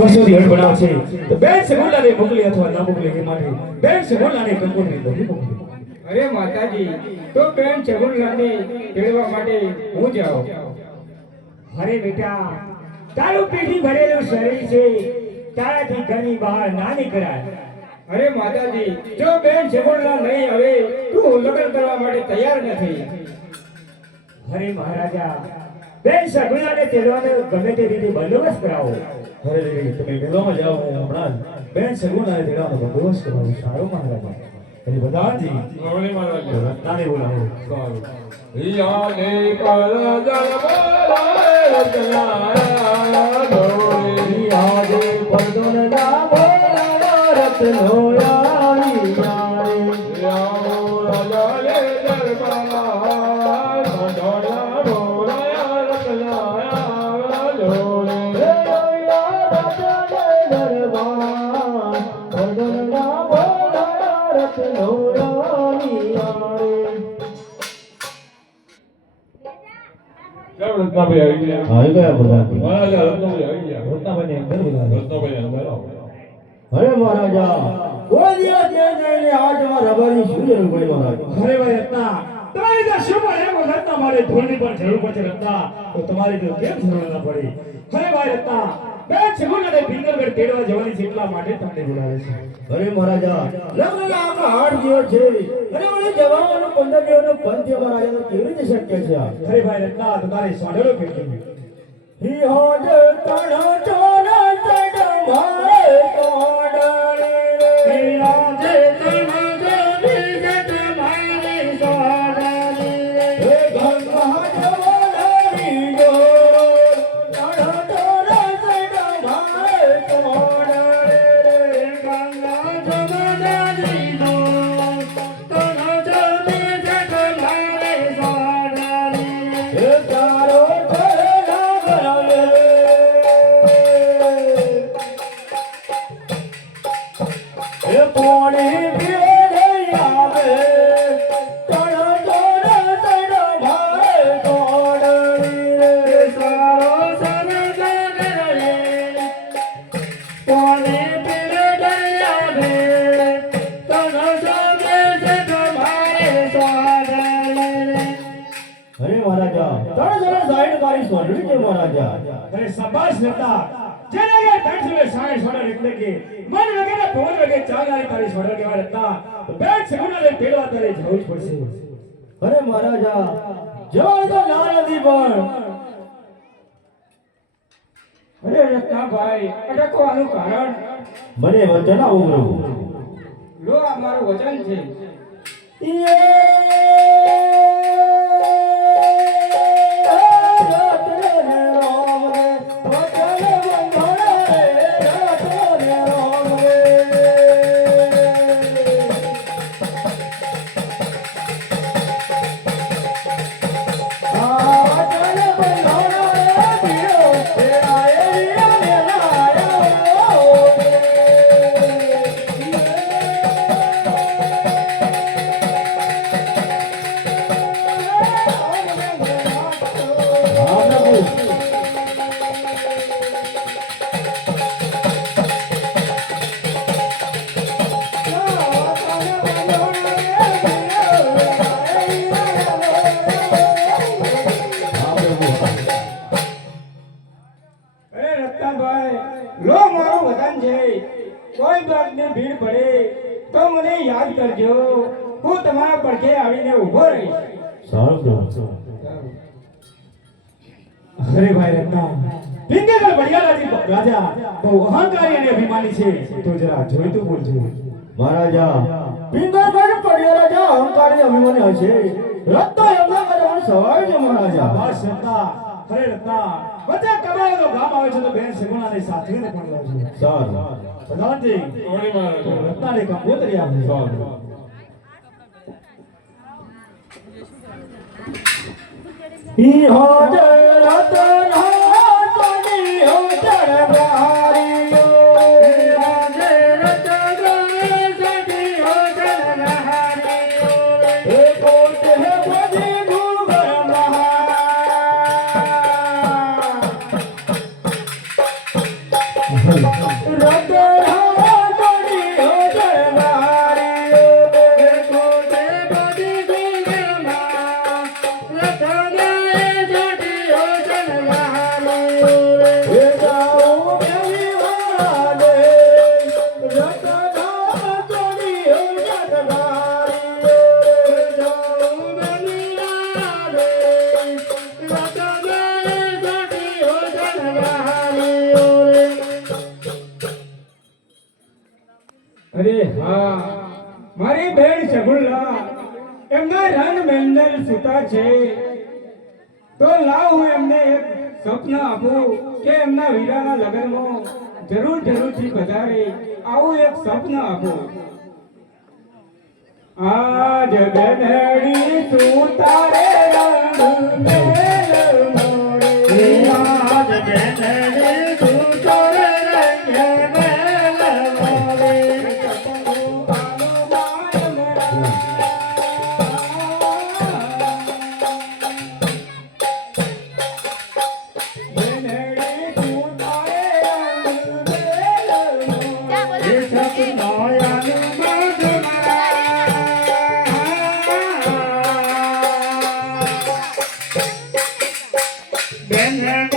વર્ષોથી હટ બનાવ છે તો બેન સગુલાને મોકલી અથવા ના મોકલી એ માટે બેન સગુલાને કંકોત્રી નથી મોકલી. અરે માતાજી, તો બેન સગુલાને તેડવા માટે હું જાઉં? અરે બેટા, તારું પેટી ભરેલું શરીર છે, તારાથી ઘરની બહાર ના નીકળાય. અરે માતાજી, જો બેન સગુલા નહીં આવે તો હું લગ્ન કરવા માટે તૈયાર નથી. અરે મહારાજા, બેન સગુલાને તેડવાનો ગમે તે રીતે બંદોબસ્ત કરાવો. અરે તમે મેળામાં જાઓ, હું હમણાં બેન સગુલાને તેડવાનો બંદોબસ્ત કરાવું. સારું મહારાજા. અને બધાજી રત્નાને બોલાવો. સારું. યાને પર દરબાર રત્નાયા ડોળી, યાદે પરદોન ના બોલાવો રત્નો યારી યારી. યામો રાજાને દરબાર ડોળા બોલાયા રત્નાયા ડોળી. રત્નાભાઈ આવી ગયા. મહારાજા રત્નાભાઈ આવી ગયા. અરે મહારાજા, કોઈ દિવસ જઈને આજમાં રબારી શું જરૂર પડી મહારાજ? અરે ભાઈ રત્ના, તમારી તો શું પડે એમ રત્ના, મારે ધોની પર જરૂર પડશે રત્ના, તો તમારી તો કેમ જરૂર ના પડી? અરે ભાઈ રત્ના, બેન સગુલાને પિંગલગઢ તેડવા જવાની છે એટલા માટે તમને બોલાવે છે. અરે મહારાજા, લગ્નના આખા 8 દિવસ છે અને મને જવાનો 15 દિવસનો પંથ છે મહારાજા, તો કેવી રીતે શક્ય છે? અરે ભાઈ રત્ના, તમારે સાંભળો કેટલી હી હોજ તણ ચોના તડ મારે કોડળે હી હોજ તણ જોની જટ મારે સોડળે હે ગંગા જવલરી જો તણ ચોના તડ મારે કોડળે ગંગા જવલરી જો તણ જોની જટ મારે સોડળે હે તારો શાબાશ બેટા, જેને કે 360 સોડર એટલે કે મન વગેરે પવન વગેરે ચાલનારી તારી સોડર કહેવાય રત્ના, તો બેન સગુલાને તેડવા તારે જવું જ પડશે. અરે મહારાજા, જવાય તો ના નથી પણ. અરે રત્નાભાઈ, અટકવાનું કારણ? મને વચન આવું પ્રભુ. લો, આ મારું વચન છે. કોઈ બાબતની ભીડ પડે તો મને યાદ કરજો, હું તમારા પડખે આવીને ઊભો રહીશ. અરે ભાઈ રત્ના, પિંગલગઢ બળિયાળાજી રાજા બહુ અહંકારી અને અભિમાની છે, તો જરા જોઈતું બોલજો. મહારાજા, પિંગલગઢ બળિયાળા અહંકારી અભિમાની હશે, રત્ના એમના કરવાનો સવાલ છે મહારાજા. બસ રત્ના, અરે રત્ના, બધા કમાવાનો ગામ આવે છે તો બેન સગુલાને સાથીને પણ લાવજો. સારું પ્રધાનજી, રત્નાને કંકોત્રી આપજો. સારું. ઈ હોજ રતન હાથની હોજ રહારીઓ, ઈ હોજ રતન હાથની હોજ રહારીઓ, એ કોટ હે બધી ભૂગર મહા, અરે હા, મારી બેન શગુલા એમના રંગ મેલનર સુતા છે, તો લાવ હું એમને એક સ્વપ્ન આપું કે એમના વીરાના લગ્નમાં જરૂરથી પધારે, આવું એક સ્વપ્ન આપું. આજ બેનડી સુતા રે રંગ મેલ મોરે, આજ બેનડી સુતા રે રંગ મેલ મોરે. બેનડી